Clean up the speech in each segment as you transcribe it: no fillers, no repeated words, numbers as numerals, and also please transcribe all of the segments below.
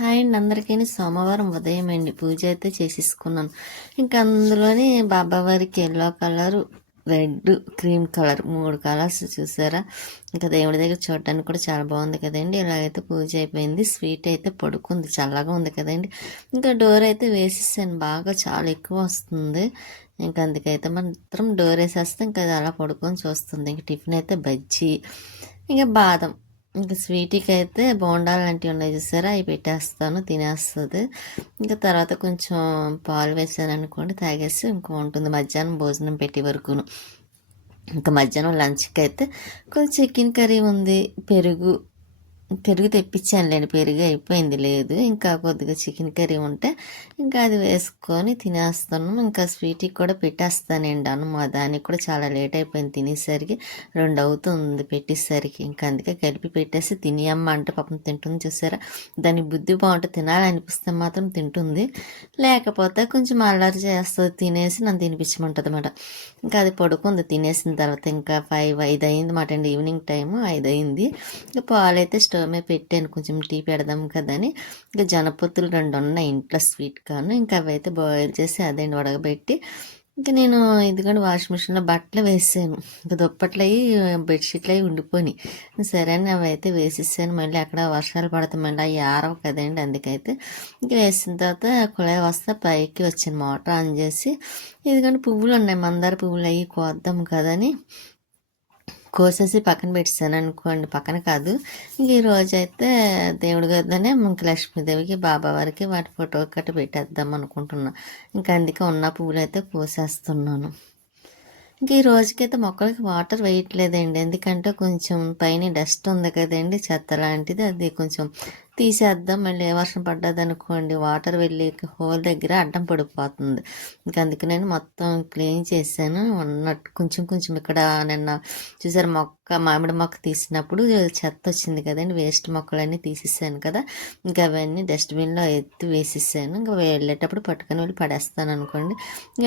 Hi అండి అందరికీ. సోమవారం ఉదయం అండి పూజ అయితే చేసేసుకున్నాను. ఇంకా అందులోని బాబావారికి yellow colour, red, cream colour 3 colours చూసారా. ఇంకా దేవుడి దగ్గర చూడటానికి కూడా చాలా బాగుంది కదండి. ఇలాగైతే పూజ అయిపోయింది. స్వీట్ అయితే పడుకుంది, చల్లగా ఉంది కదండి. ఇంకా డోర్ అయితే వేసేసాను, బాగా చాలా ఎక్కువ వస్తుంది. ఇంకా అందుకైతే మాత్రం డోర్ వేసేస్తే ఇంకా అది అలా పడుకొని చూస్తుంది. ఇంకా టిఫిన్ అయితే బజ్జీ, ఇంకా బాదం, ఇంకా స్వీట్కి అయితే బోండాలు లాంటివి ఉన్నాయి చూసారా, అవి పెట్టేస్తాను, తినేస్తుంది. ఇంకా తర్వాత కొంచెం పాలు వేసాను అనుకోండి, తాగేసి ఇంకా ఉంటుంది మధ్యాహ్నం భోజనం పెట్టే వరకును. ఇంకా మధ్యాహ్నం లంచ్కి అయితే కొంచెం చికెన్ కర్రీ ఉంది, పెరుగు తెప్పించానులేండి, పెరుగు అయిపోయింది లేదు, ఇంకా కొద్దిగా చికెన్ కర్రీ ఉంటే ఇంకా అది వేసుకొని తినేస్తాను. ఇంకా స్వీట్కి కూడా పెట్టేస్తానండి అన్నం. దానికి కూడా చాలా లేట్ అయిపోయింది, తినేసరికి 2 అవుతుంది పెట్టేసరికి. ఇంకా అందుకే కలిపి పెట్టేసి తినియమ్మ అంటే పాపం తింటుంది చూసారా. దాని బుద్ధి బాగుంటుంది, తినాలనిపిస్తే మాత్రం తింటుంది, లేకపోతే కొంచెం అల్లరి చేస్తుంది, తినేసి నన్ను తినిపించమంటుంది అన్నమాట. ఇంకా అది పడుకుంది తినేసిన తర్వాత. ఇంకా 5 అయింది మాట అండి, ఈవినింగ్ టైము 5 అయింది. ఇంకా పాలైతే స్టవ్ మీద పెట్టాను, కొంచెం టీ పెడదాం కదని. ఇంకా జనపొత్తులు 2 ఉన్నాయి ఇంట్లో స్వీట్ కార్న్, ఇంకా అవి అయితే బాయిల్ చేసి అదేంటి ఉడకబెట్టి ఇంకా నేను ఇదిగోండి వాషింగ్ మిషన్లో బట్టలు వేసాను. ఇంకా దుప్పట్లు అవి బెడ్షీట్లు అవి ఉండిపోయి, సరే అని అవి అయితే వేసేసాను. మళ్ళీ అక్కడ వర్షాలు పడతామండి, అవి ఆరవు కదండి, అందుకైతే ఇంకా వేసిన తర్వాత కుళాయి వస్తే పైకి వచ్చాను, మోటార్ ఆన్ చేసి. ఇదిగోండి పువ్వులు ఉన్నాయి, మందార పువ్వులు అవి కోద్దాం కదని కోసేసి పక్కన పెట్టేసాను అనుకోండి, పక్కన కాదు. ఇంక ఈరోజు అయితే దేవుడి గదిలోనే ఇంక లక్ష్మీదేవికి బాబావారికి వాటి ఫోటో కట్ట పెట్టేద్దాం అనుకుంటున్నా. ఇంకా అందుకే ఉన్న పువ్వులు అయితే కోసేస్తున్నాను. ఇంక ఈ రోజుకైతే మొక్కలకి వాటర్ వేయట్లేదండి, ఎందుకంటే కొంచెం పైన డస్ట్ ఉంది కదండి, చెత్త లాంటిది, అది కొంచెం తీసేద్దాం. మళ్ళీ ఏ వర్షం పడ్డది అనుకోండి, వాటర్ వెళ్ళి హోల్ దగ్గర అడ్డం పడిపోతుంది. ఇంకా అందుకే నేను మొత్తం క్లీన్ చేశాను. ఉన్నట్టు కొంచెం కొంచెం ఇక్కడ నిన్న చూసారు మామిడి మొక్క తీసినప్పుడు చెత్త వచ్చింది కదండి, వేస్ట్ మొక్కలన్నీ తీసేసాను కదా. ఇంకా అవన్నీ డస్ట్బిన్లో ఎత్తి వేసేసాను. ఇంకా వెళ్ళేటప్పుడు పట్టుకొని వెళ్ళి పడేస్తాను అనుకోండి.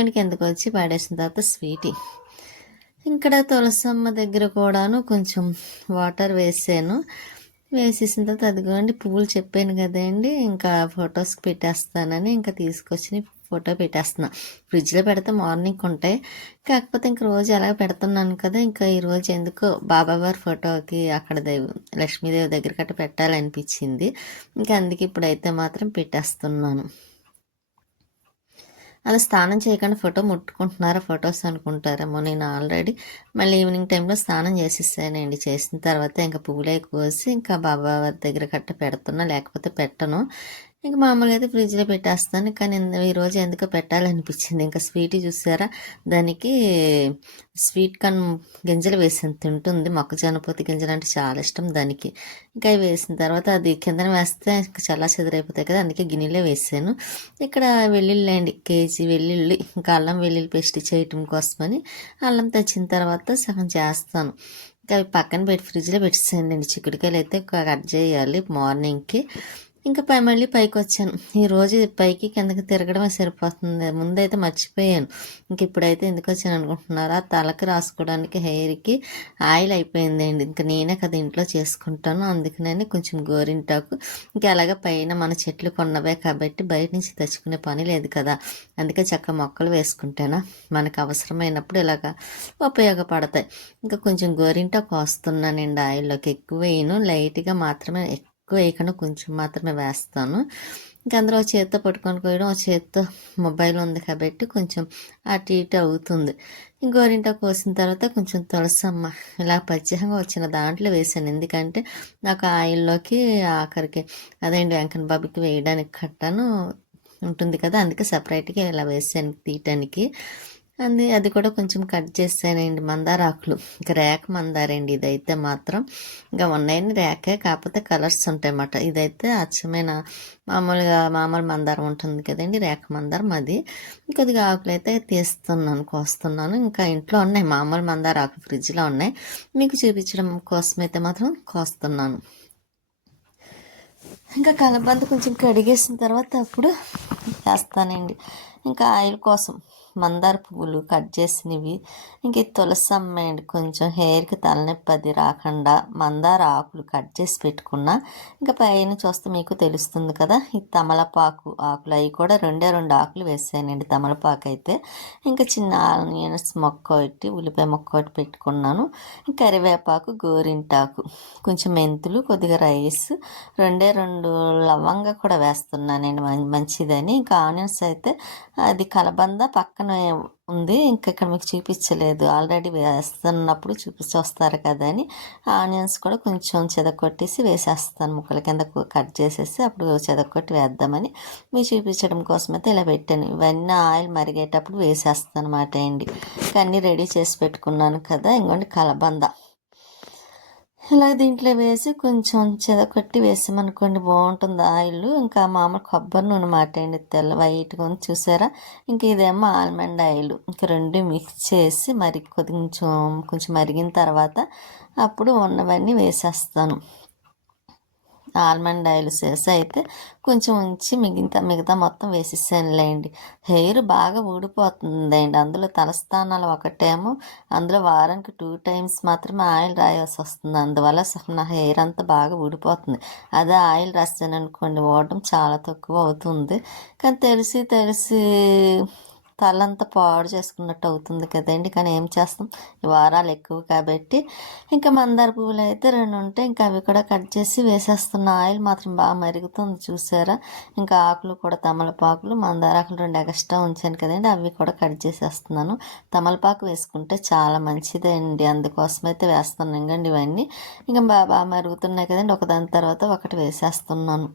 ఇంక ఎందుకు వచ్చి పడేసిన తర్వాత స్వీటీ ఇక్కడ తులసమ్మ దగ్గర కూడాను కొంచెం వాటర్ వేసాను. వేసేసిన తర్వాత అదిగోండి పువ్వులు చెప్పాను కదండి, ఇంకా ఫొటోస్కి పెట్టేస్తానని ఇంకా తీసుకొచ్చి ఫోటో పెట్టేస్తున్నా. ఫ్రిడ్జ్లో పెడితే మార్నింగ్ ఉంటాయి, కాకపోతే ఇంక రోజు ఎలాగ పెడుతున్నాను కదా, ఇంకా ఈరోజు ఎందుకో బాబావారి ఫోటోకి అక్కడ లక్ష్మీదేవి దగ్గర కట్ట పెట్టాలనిపించింది. ఇంకా అందుకే ఇప్పుడైతే మాత్రం పెట్టేస్తున్నాను. అలా స్నానం చేయకుండా ఫోటో ముట్టుకుంటున్నారా ఫొటోస్ అనుకుంటారేమో. నేను ఆల్రెడీ మళ్ళీ ఈవినింగ్ టైంలో స్నానం చేసేసానండి. చేసిన తర్వాత ఇంకా పువ్వులే కోసి ఇంకా బాబావారి దగ్గర కట్ట పెడుతున్నా, లేకపోతే పెట్టను. ఇంక మామూలుగా అయితే ఫ్రిడ్జ్లో పెట్టేస్తాను, కానీ ఈరోజు ఎందుకో పెట్టాలనిపించింది. ఇంకా స్వీట్ చూసారా, దానికి స్వీట్ కార్న్ గింజలు వేసాను, తింటుంది. మొక్కజొన్న పొత్తి గింజలు అంటే చాలా ఇష్టం దానికి. ఇంకా అవి వేసిన తర్వాత అది కిందన వేస్తే చల్లా చెదరైపోతాయి కదా, అందుకే గిన్నెలో వేసాను. ఇక్కడ వెల్లుల్లి అండి, కేజీ వెల్లుల్లి, ఇంకా అల్లం వెల్లుల్లి పేస్ట్ చేయటం కోసమని అల్లం తెచ్చిన తర్వాత సగం చేస్తాను. ఇంకా అవి పక్కన పెట్టి ఫ్రిడ్జ్లో పెట్టేసానండి. చిక్కుడుకాయలు అయితే కట్ చేయాలి మార్నింగ్కి. ఇంకా మళ్ళీ పైకి వచ్చాను. ఈరోజు పైకి కిందకి తిరగడమే సరిపోతుంది, ముందైతే మర్చిపోయాను. ఇంక ఇప్పుడైతే ఎందుకు వచ్చాను అనుకుంటున్నారా, తలకి రాసుకోవడానికి హెయిర్కి ఆయిల్ అయిపోయిందండి. ఇంకా నేనే కదా ఇంట్లో చేసుకుంటాను, అందుకనే కొంచెం గోరింటాకు. ఇంకా అలాగే పైన మన చెట్లు కొన్నవే కాబట్టి బయట నుంచి తెచ్చుకునే పని లేదు కదా, అందుకే చక్క మొక్కలు వేసుకుంటేనా మనకు అవసరమైనప్పుడు ఇలాగా ఉపయోగపడతాయి. ఇంకా కొంచెం గోరింటాకు వస్తున్నానండి ఆయిల్లోకి, ఎక్కువ వేయను, లైట్గా మాత్రమే, ఎక్కువ వేయకుండా కొంచెం మాత్రమే వేస్తాను. ఇంకా అందరూ ఒక చేత్తో పట్టుకొని పోయడం, ఒక చేత్తో మొబైల్ ఉంది కాబట్టి కొంచెం అటు ఇటు అవుతుంది. గోరింటాకు కోసిన తర్వాత కొంచెం తులసమ్మ ఇలా పచ్చిగా వచ్చిన దాంట్లో వేసాను, ఎందుకంటే నాకు ఆయిల్లోకి ఆఖరికి అదేంటి వెంకన్న బాబుకి వేయడానికి కట్టాను ఉంటుంది కదా, అందుకే సపరేట్గా ఇలా వేసాను తీయటానికి. అది కూడా కొంచెం కట్ చేసానండి. మందారాకులు, ఇంకా రేఖ మందారండి ఇదైతే మాత్రం. ఇంకా ఉన్నాయని రేఖే, కాకపోతే కలర్స్ ఉంటాయన్నమాట. ఇదైతే అచ్చమైన మామూలు మందారం ఉంటుంది కదండి, రేఖ మందారం అది. కొద్దిగా ఆకులు అయితే తీస్తున్నాను, కోస్తున్నాను. ఇంకా ఇంట్లో ఉన్నాయి మామూలు మందార ఆకులు, ఫ్రిడ్జ్లో ఉన్నాయి, మీకు చూపించడం కోసం అయితే మాత్రం కోస్తున్నాను. ఇంకా కలబంద కొంచెం కడిగేసిన తర్వాత అప్పుడు వేస్తానండి. ఇంకా ఆయిల్ కోసం మందార పువ్వులు కట్ చేసినవి, ఇంక ఈ తులసమ్మ అండి కొంచెం హెయిర్కి తలనొప్పి అది రాకుండా మందార ఆకులు కట్ చేసి పెట్టుకున్నా. ఇంకా పైన చూస్తే మీకు తెలుస్తుంది కదా, ఈ తమలపాకు ఆకులు అవి కూడా రెండు ఆకులు వేసానండి తమలపాకు అయితే. ఇంకా చిన్న ఆనియన్స్ మొక్క ఒకటి, ఉల్లిపాయ మొక్క ఒకటి పెట్టుకున్నాను. కరివేపాకు, గోరింటాకు, కొంచెం మెంతులు, కొద్దిగా రైస్, రెండు లవంగా కూడా వేస్తున్నానండి మంచిదని. ఇంకా ఆనియన్స్ అయితే అది కలబంద పక్కన ఉంది, ఇంకా ఇక్కడ మీకు చూపించలేదు, ఆల్రెడీ వేస్తున్నప్పుడు వస్తారు కదా అని ఆనియన్స్ కూడా కొంచెం చెదకొట్టేసి వేసేస్తాను, ముక్కల కింద కట్ చేసేసి అప్పుడు చెదకొట్టి వేద్దామని మీకు చూపించడం కోసం అయితే ఇలా పెట్టాను. ఇవన్నీ ఆయిల్ మరిగేటప్పుడు వేసేస్తాను అన్నమాట అండి. అన్నీ రెడీ చేసి పెట్టుకున్నాను కదా, ఇంకోండి కలబంద ఇలా దీంట్లో వేసి కొంచెం చెదకొట్టి వేసామనుకోండి బాగుంటుంది ఆయిల్. ఇంకా మామూలు కొబ్బరి నూనె మాట అండి, తెల్ల వైట్గా ఉంది చూసారా. ఇంక ఇదేమో ఆల్మండ్ ఆయిల్. ఇంక రెండు మిక్స్ చేసి మరి కొంచెం మరిగిన తర్వాత అప్పుడు ఉన్నవన్నీ వేసేస్తాను. ఆల్మండ్ ఆయిల్ వేసి అయితే కొంచెం ఉంచి మిగతా మొత్తం వేసేసానులేండి. హెయిర్ బాగా ఊడిపోతుందండి. అందులో తలస్థానాలు ఒకటేమో, అందులో వారానికి 2 times మాత్రమే ఆయిల్ రాయాల్సి వస్తుంది. అందువల్ల నా హెయిర్ అంతా బాగా ఊడిపోతుంది. అదే ఆయిల్ రాసాను అనుకోండి ఊడడం చాలా తక్కువ అవుతుంది. కానీ తెలిసి తలంతా పాడు చేసుకున్నట్టు అవుతుంది కదండి. కానీ ఏం చేస్తాం, ఈ వారాలు ఎక్కువ కాబట్టి. ఇంకా మందార పువ్వులు అయితే 2 ఉంటాయి, ఇంకా అవి కూడా కట్ చేసి వేసేస్తున్న. ఆయిల్ మాత్రం బాగా మరుగుతుంది చూసారా. ఇంకా ఆకులు కూడా తమలపాకులు, మందార ఆకులు 2 ఎక్స్ట్రా ఉంచాను కదండి, అవి కూడా కట్ చేసేస్తున్నాను. తమలపాకు వేసుకుంటే చాలా మంచిదండి, అందుకోసం అయితే వేస్తున్నాను. ఇంకండి ఇవన్నీ ఇంకా బాగా మరుగుతున్నాయి కదండి, ఒకదాని తర్వాత ఒకటి వేసేస్తున్నాను.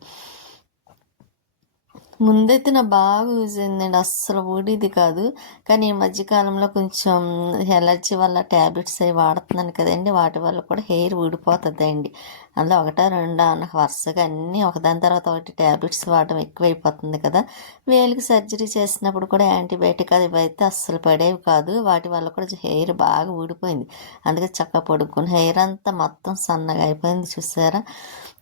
ముందైతే నాకు బాగా యూజ్ అయిందండి, అస్సలు ఊడేది కాదు. కానీ ఈ మధ్యకాలంలో కొంచెం ఎలర్జీ వల్ల ట్యాబ్లెట్స్ అవి వాడుతున్నాను కదండి, వాటి వల్ల కూడా హెయిర్ ఊడిపోతుందండి. అందులో ఒకటా రెండా నాకు వరుసగా అన్నీ ఒకదాని తర్వాత ఒకటి ట్యాబ్లెట్స్ వాడడం ఎక్కువైపోతుంది కదా. వేలికి సర్జరీ చేసినప్పుడు కూడా యాంటీబయాటిక్ అది అయితే అస్సలు పడేవి కాదు, వాటి వల్ల కూడా హెయిర్ బాగా ఊడిపోయింది. అందుకే చక్కగా పడుకుని హెయిర్ అంతా మొత్తం సన్నగా అయిపోయింది చూసారా.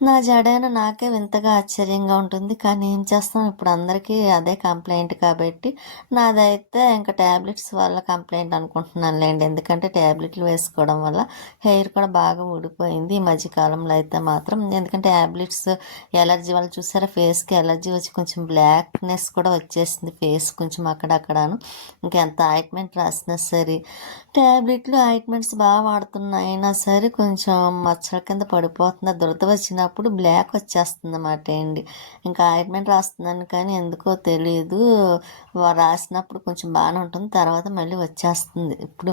నా జడైనా నాకే వింతగా ఆశ్చర్యంగా ఉంటుంది, కానీ ఏం చేస్తాం, ఇప్పుడు అందరికీ అదే కంప్లైంట్ కాబట్టి నాదైతే ఇంకా ట్యాబ్లెట్స్ వల్ల కంప్లైంట్ అనుకుంటున్నానులేండి. ఎందుకంటే ట్యాబ్లెట్లు వేసుకోవడం వల్ల హెయిర్ కూడా బాగా ఊడిపోయింది ఈ మధ్యకాలంలో అయితే మాత్రం. ఎందుకంటే ట్యాబ్లెట్స్ ఎలర్జీ వల్ల చూసారా, ఫేస్కి ఎలర్జీ వచ్చి కొంచెం బ్లాక్నెస్ కూడా వచ్చేసింది ఫేస్ కొంచెం అక్కడక్కడాను. ఇంకెంత ఆయింట్మెంట్ రాసినా సరే, ట్యాబ్లెట్లు ఆయింట్మెంట్స్ బాగా వాడుతున్నా అయినా సరే కొంచెం మచ్చల కింద పడిపోతుంది. దురద వచ్చినప్పుడు బ్లాక్ వచ్చేస్తుంది అన్నమాట అండి. ఇంకా ఆయింట్మెంట్ రాస్తున్నాను కానీ ఎందుకో తెలియదు, రాసినప్పుడు కొంచెం బాగానే ఉంటుంది, తర్వాత మళ్ళీ వచ్చేస్తుంది. ఇప్పుడు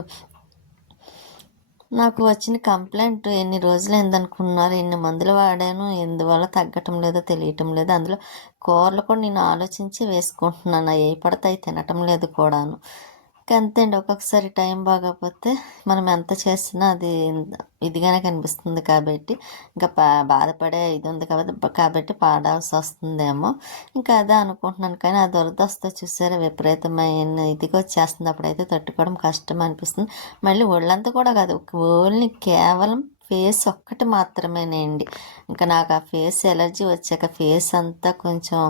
నాకు వచ్చిన కంప్లైంట్ ఎన్ని రోజులు అయిందనుకున్నారు, ఎన్ని మందులు వాడాను, ఎందువల్ల తగ్గటం లేదో తెలియటం లేదు. అందులో కూరలు కూడా నేను ఆలోచించి వేసుకుంటున్నాను, ఏ పడతాయి తినటం లేదు కూడాను. అంతే అండి, ఒక్కొక్కసారి టైం బాగోకపోతే మనం ఎంత చేసినా అది ఇదిగానే కనిపిస్తుంది కాబట్టి ఇంకా బాధపడే ఇది ఉంది కాబట్టి పాడాల్సి వస్తుందేమో, ఇంకా అదే అనుకుంటున్నాను. కానీ ఆ దురద వస్తే చూసారా విపరీతమైన ఇదిగా వచ్చేస్తుంది, అప్పుడైతే తట్టుకోవడం కష్టం అనిపిస్తుంది. మళ్ళీ ఒళ్ళంతా కూడా కాదు, ఓన్లీ కేవలం ఫేస్ ఒక్కటి మాత్రమేనండి. ఇంకా నాకు ఆ ఫేస్ ఎలర్జీ వచ్చాక ఫేస్ అంతా కొంచెం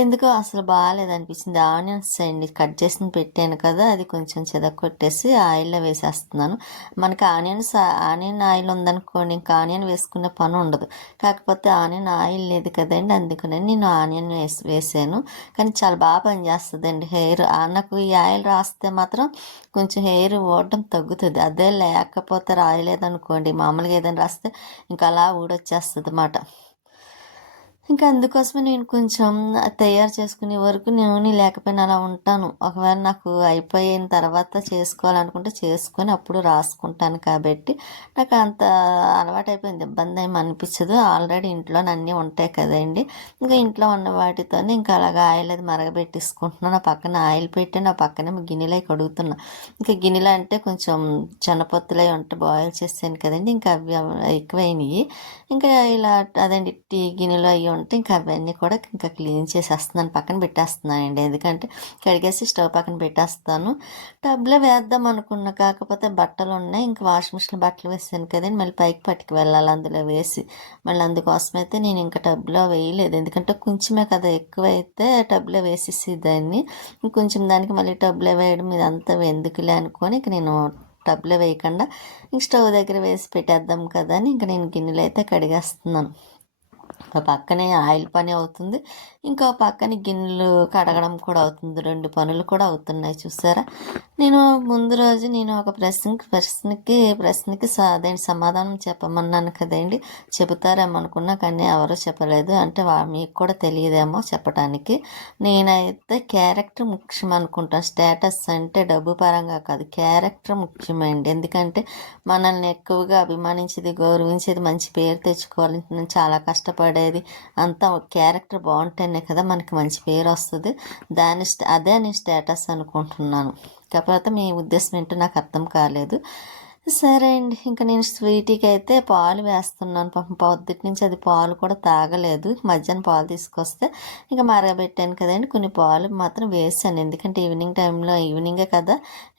ఎందుకో అసలు బాగాలేదనిపించింది. ఆనియన్స్ అండి కట్ చేసి పెట్టాను కదా, అది కొంచెం చెదకొట్టేసి ఆయిల్లో వేసేస్తున్నాను. మనకి ఆనియన్ ఆయిల్ ఉందనుకోండి, ఇంకా ఆనియన్ వేసుకునే పని ఉండదు. కాకపోతే ఆనియన్ ఆయిల్ లేదు కదండి, అందుకని నేను ఆనియన్ వేసాను. కానీ చాలా బాగా పనిచేస్తుందండి హెయిర్. నాకు ఈ ఆయిల్ రాస్తే మాత్రం కొంచెం హెయిర్ ఊడడం తగ్గుతుంది. అదే లేకపోతే రాయలేదనుకోండి, మామూలుగా ఏదైనా రాస్తే ఇంకా అలా ఊడొచ్చేస్తుంది అన్నమాట. ఇంకా అందుకోసమే నేను కొంచెం తయారు చేసుకునే వరకు నేను లేకపోయినా అలా ఉంటాను. ఒకవేళ నాకు అయిపోయిన తర్వాత చేసుకోవాలనుకుంటే చేసుకొని అప్పుడు రాసుకుంటాను కాబట్టి నాకు అంత అలవాటు అయిపోయింది, ఇబ్బంది ఏమి అనిపించదు. ఆల్రెడీ ఇంట్లో అన్నీ ఉంటాయి కదండి, ఇంకా ఇంట్లో ఉన్న వాటితోనే ఇంకా అలాగా ఆయిల్ అది మరగబెట్టేసుకుంటున్నాను. ఆ పక్కన ఆయిల్ పెట్టి ఆ పక్కనే గిన్నెలో కడుగుతున్నా. ఇంకా గిన్నెలో అంటే కొంచెం చెనపొత్తులై ఉంటే బాయిల్ చేసాను కదండి, ఇంకా అవి ఎక్కువైనవి. ఇంకా ఇలా అదండి టీ గిన్నెలో అవి ఉంటే ఇంకా అవన్నీ కూడా ఇంకా క్లీన్ చేసేస్తున్నాను, పక్కన పెట్టేస్తున్నానండి. ఎందుకంటే కడిగేసి స్టవ్ పక్కన పెట్టేస్తాను. టబ్లో వేద్దాం అనుకున్నా, కాకపోతే బట్టలు ఉన్నాయి, ఇంకా వాషింగ్ మిషన్ బట్టలు వేసాను కదండి, మళ్ళీ పైకి పట్టుకు వెళ్ళాలి అందులో వేసి. మళ్ళీ అందుకోసం అయితే నేను ఇంకా టబ్లో వేయలేదు, ఎందుకంటే కొంచెమే కదా, ఎక్కువైతే టబ్లో వేసేసి దాన్ని కొంచెం దానికి మళ్ళీ టబ్లో వేయడం ఇదంతా ఎందుకులే అనుకొని ఇంక నేను టబ్లో వేయకుండా ఇంక స్టవ్ దగ్గర వేసి పెట్టేద్దాం కదా అని ఇంక నేను గిన్నెలు అయితే కడిగేస్తున్నాను. ఒక పక్కనే ఆయిల్ పని అవుతుంది, ఇంకో పక్కన గిన్నెలు కడగడం కూడా అవుతుంది, 2 పనులు కూడా అవుతున్నాయి చూసారా. నేను ముందు రోజు నేను ఒక ప్రశ్నకి అదేంటి సమాధానం చెప్పమన్నాను కదండి, చెబుతారేమో అనుకున్నా కానీ ఎవరో చెప్పలేదు. అంటే మీకు కూడా తెలియదేమో చెప్పడానికి. నేనైతే క్యారెక్టర్ ముఖ్యం అనుకుంటాను. స్టేటస్ అంటే డబ్బు పరంగా కాదు, క్యారెక్టర్ ముఖ్యమండి. ఎందుకంటే మనల్ని ఎక్కువగా అభిమానించేది, గౌరవించేది, మంచి పేరు తెచ్చుకోవాలని నేను చాలా కష్టపడేది అంతా క్యారెక్టర్ బాగుంటేనే కదా మనకి మంచి పేరు వస్తుంది. అదే నేను స్టేటస్ అనుకుంటున్నాను. కాకపోతే మీ ఉద్దేశం ఏంటో నాకు అర్థం కాలేదు. సరే అండి, ఇంకా నేను స్వీటీకి అయితే పాలు వేస్తున్నాను. పాపం పొద్దుటి నుంచి అది పాలు కూడా తాగలేదు. మధ్యాహ్నం పాలు తీసుకొస్తే ఇంకా మరగబెట్టాను కదండి, కొన్ని పాలు మాత్రం వేసాను. ఎందుకంటే ఈవినింగ్ టైంలో, ఈవినింగే కదా,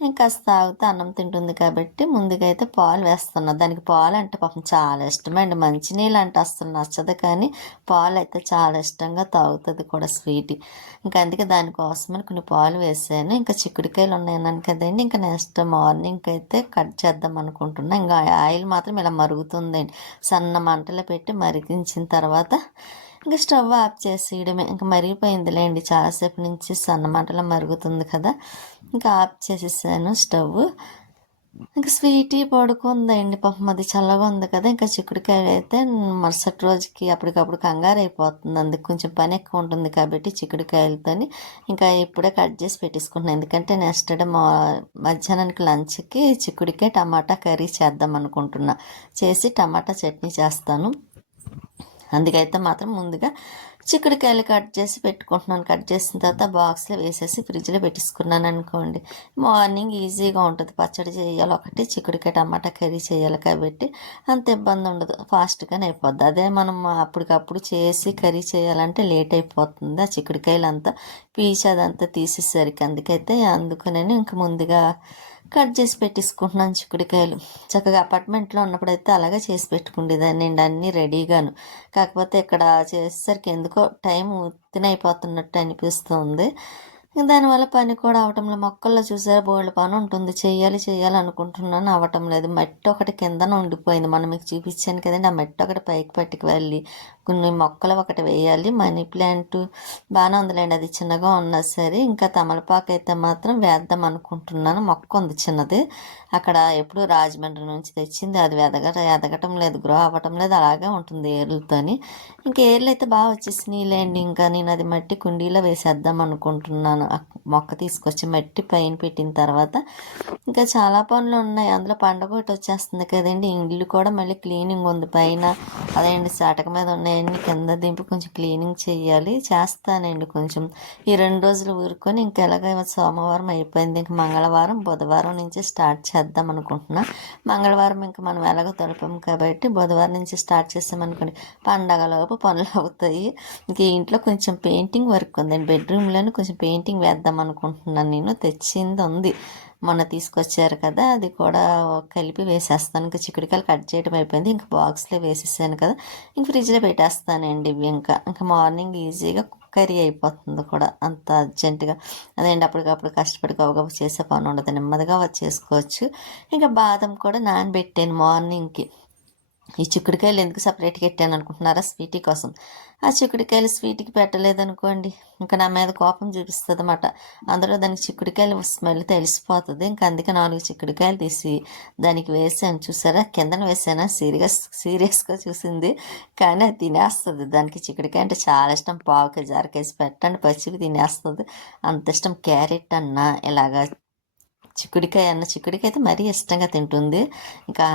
ఇంకా కాస్త తాగితే అన్నం తింటుంది కాబట్టి ముందుగా అయితే పాలు వేస్తున్నాను. దానికి పాలు అంటే పాపం చాలా ఇష్టమండి. మంచినీళ్ళు అంటే అసలు నచ్చదు, కానీ పాలు అయితే చాలా ఇష్టంగా తాగుతుంది కూడా స్వీటీ. ఇంకా అందుకే దానికోసమని కొన్ని పాలు వేసాను. ఇంకా చిక్కుడుకాయలు ఉన్నాయన్నాను కదండి, ఇంకా నెక్స్ట్ మార్నింగ్ అయితే కట్ చేద్దాం అనుకుంటున్నా. ఇంకా ఆయిల్ మాత్రం ఇలా మరుగుతుందండి, సన్న మంటలో పెట్టి మరిగించిన తర్వాత ఇంకా స్టవ్ ఆఫ్ చేసేయడమే. ఇంకా మరిగిపోయిందిలేండి, చాలాసేపు నుంచి సన్న మంటలో మరుగుతుంది కదా, ఇంకా ఆఫ్ చేసేసాను స్టవ్. ఇంకా స్వీటీ పడుకుందండి, పాపం అది చల్లగా ఉంది కదా. ఇంకా చిక్కుడుకాయలు అయితే మరుసటి రోజుకి అప్పటికప్పుడు కంగారు అయిపోతుంది, అందుకు కొంచెం పని ఎక్కువ ఉంటుంది కాబట్టి చిక్కుడుకాయలతోని ఇంకా ఇప్పుడే కట్ చేసి పెట్టేసుకుంటున్నాను. ఎందుకంటే నెక్స్ట్ డే మధ్యాహ్నానికి లంచ్కి చిక్కుడుకాయ టమాటా కర్రీ చేద్దాం అనుకుంటున్నా, చేసి టమాటా చట్నీ చేస్తాను. అందుకైతే మాత్రం ముందుగా చిక్కుడుకాయలు కట్ చేసి పెట్టుకుంటున్నాను. కట్ చేసిన తర్వాత బాక్స్లో వేసేసి ఫ్రిడ్జ్లో పెట్టేసుకున్నాను అనుకోండి, మార్నింగ్ ఈజీగా ఉంటుంది. పచ్చడి చేయాలి ఒకటి, చిక్కుడుకాయ టమాటా కర్రీ చేయాలి కాబట్టి అంత ఇబ్బంది ఉండదు, ఫాస్ట్గానే అయిపోద్ది. అదే మనం అప్పటికప్పుడు చేసి కర్రీ చేయాలంటే లేట్ అయిపోతుంది, ఆ చిక్కుడుకాయలు అంతా పీచు అదంతా తీసేసరికి. అందుకనే ఇంక ముందుగా కట్ చేసి పెట్టేసుకుంటున్నాను చిక్కుడుకాయలు. చక్కగా అపార్ట్మెంట్లో ఉన్నప్పుడైతే అలాగే చేసి పెట్టుకుండేదాన్ని అండి, అన్నీ రెడీగాను. కాకపోతే ఇక్కడ చేసేసరికి ఎందుకో టైం ఉత్తినైపోతున్నట్టు అనిపిస్తుంది. దానివల్ల పని కూడా అవటంలో, మొక్కల్లో చూసారా బోల్డ్ పని ఉంటుంది, చేయాలి అనుకుంటున్నాను, అవటం లేదు. మట్టి ఒకటి కిందన ఉండిపోయింది, మనం మీకు చూపించాను కదండి, ఆ మట్టి ఒకటి పైకి పట్టుకు వెళ్ళి కొన్ని మొక్కలు ఒకటి వేయాలి. మనీ ప్లాంట్ బాగానే ఉందిలేండి, అది చిన్నగా ఉన్నా సరే. ఇంకా తమలపాకు అయితే మాత్రం వేద్దాం అనుకుంటున్నాను. మొక్క ఉంది చిన్నది, అక్కడ ఎప్పుడు రాజమండ్రి నుంచి తెచ్చింది, అది ఎదగటం లేదు, గ్రో అవ్వటం లేదు, అలాగే ఉంటుంది ఏర్లతోని. ఇంకా ఏర్లు అయితే బాగా వచ్చేసినాయిలేండి. ఇంకా నేను అది మట్టి కుండీలో వేసేద్దాం అనుకుంటున్నాను. మొక్క తీసుకొచ్చి మట్టి పైన పెట్టిన తర్వాత ఇంకా చాలా పనులు ఉన్నాయి. అందులో పండగ ఒకటి వచ్చేస్తుంది కదండి, ఇల్లు కూడా మళ్ళీ క్లీనింగ్ ఉంది పైన, అదేంటి సాటక మీద ఉన్నాయండి, కింద దింపి కొంచెం క్లీనింగ్ చేయాలి, చేస్తానండి కొంచెం. ఈ 2 రోజులు ఊరుకొని ఇంకా ఎలాగ సోమవారం అయిపోయింది, ఇంక మంగళవారం బుధవారం నుంచి స్టార్ట్ చేద్దాం అనుకుంటున్నా. మంగళవారం ఇంకా మనం ఎలాగో తొలపాం కాబట్టి బుధవారం నుంచి స్టార్ట్ చేసామనుకోండి, పండగలోపు పనులు అవుతాయి. ఇంక ఇంట్లో కొంచెం పెయింటింగ్ వర్క్ ఉందండి, బెడ్రూమ్లోనే కొంచెం పెయింటింగ్ వేద్దాం అనుకుంటున్నాను. నేను తెచ్చింది ఉంది, మొన్న తీసుకొచ్చారు కదా, అది కూడా కలిపి వేసేస్తాను. ఇంకా చిక్కుడుకాయలు కట్ చేయడం అయిపోయింది, ఇంకా బాక్స్లో వేసేసాను కదా, ఇంక ఫ్రిడ్జ్లో పెట్టేస్తానండి ఇవి. ఇంకా మార్నింగ్ ఈజీగా కర్రీ అయిపోతుంది కూడా, అంత అర్జెంటుగా అదేంటి అప్పటికప్పుడు కష్టపడి గబగబా చేసే పని ఉండదు, నెమ్మదిగా చేసుకోవచ్చు. ఇంకా బాదం కూడా నానబెట్టాను మార్నింగ్కి. ఈ చిక్కుడుకాయలు ఎందుకు సపరేట్గా పెట్టాను అనుకుంటున్నారా, స్వీటీ కోసం. ఆ చిక్కుడుకాయలు స్వీట్కి పెట్టలేదనుకోండి ఇంకా నా మీద కోపం చూపిస్తుంది అన్నమాట. అందులో దానికి చిక్కుడుకాయలు స్మెల్ తెలిసిపోతుంది. ఇంకా అందుకే 4 చిక్కుడుకాయలు తీసి దానికి వేసాను. చూసారా కిందన వేసానా, సీరియస్గా చూసింది, కానీ అది తినేస్తుంది. దానికి చిక్కుడుకాయ అంటే చాలా ఇష్టం, పావు కేజీ 1/2 కేజీ పెట్టండి పచ్చివి తినేస్తుంది, అంత ఇష్టం. క్యారెట్ అన్నా ఇలాగా చిక్కుడికాయ అయితే మరీ ఇష్టంగా తింటుంది. ఇంకా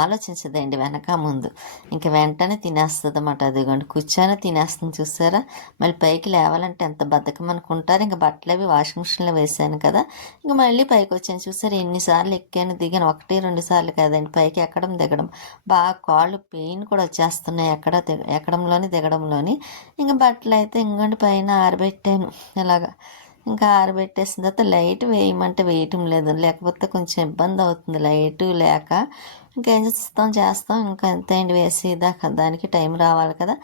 ఆలోచించదండి వెనక ముందు, ఇంకా వెంటనే తినేస్తుంది అన్నమాట. అదిగోండి కూర్చొని తినేస్తుంది చూసారా. మళ్ళీ పైకి లేవాలంటే ఎంత బద్ధకం అనుకుంటారు. ఇంకా బట్టలు అవి వాషింగ్ మిషన్లో వేసాను కదా, ఇంకా మళ్ళీ పైకి వచ్చాను చూసారు. ఎన్నిసార్లు ఎక్కాను దిగాను, 1-2 సార్లు కదండి పైకి ఎక్కడం దిగడం. బాగా కాళ్ళు పెయిన్ కూడా వచ్చేస్తున్నాయి ఎక్కడంలోని దిగడంలోని. ఇంకా బట్టలు అయితే ఇంకోండి పైన ఆరబెట్టాను ఇలాగా. ఇంకా ఆరబెట్టేసిన తర్వాత లైట్ వేయమంటే వేయటం లేదు, లేకపోతే కొంచెం ఇబ్బంది అవుతుంది లైట్ లేక. ఇంకేం చేస్తాం ఇంకా ఎంత ఎండి వేసి దానికి టైం రావాలి కదా.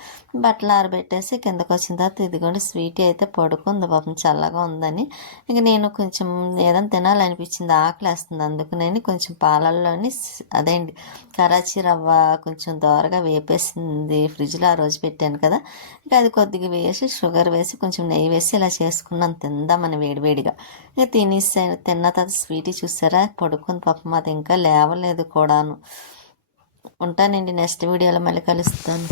బట్టలు ఆరబెట్టేసి కిందకు వచ్చిన తర్వాత ఇదిగోండి స్వీటీ అయితే పడుకుంది పాపం, చల్లగా ఉందని. ఇంక నేను కొంచెం ఏదైనా తినాలనిపించింది, ఆకలి వేస్తుంది. అందుకు నేను కొంచెం పాలల్లోని అదేంటి కరాచీ రవ్వ కొంచెం దోరగా వేపేసింది ఫ్రిడ్జ్లో ఆ రోజు పెట్టాను కదా, ఇంకా అది కొద్దిగా వేసి షుగర్ వేసి కొంచెం నెయ్యి వేసి ఇలా చేసుకున్నాను తిందామని వేడివేడిగా. ఇక తిన్న తర్వాత స్వీటీ చూసారా పడుకుంది పాపం, అది ఇంకా లేవలేదు కూడాను. ఉంటానండి, నెక్స్ట్ వీడియోలో మళ్ళీ కలుస్తాను.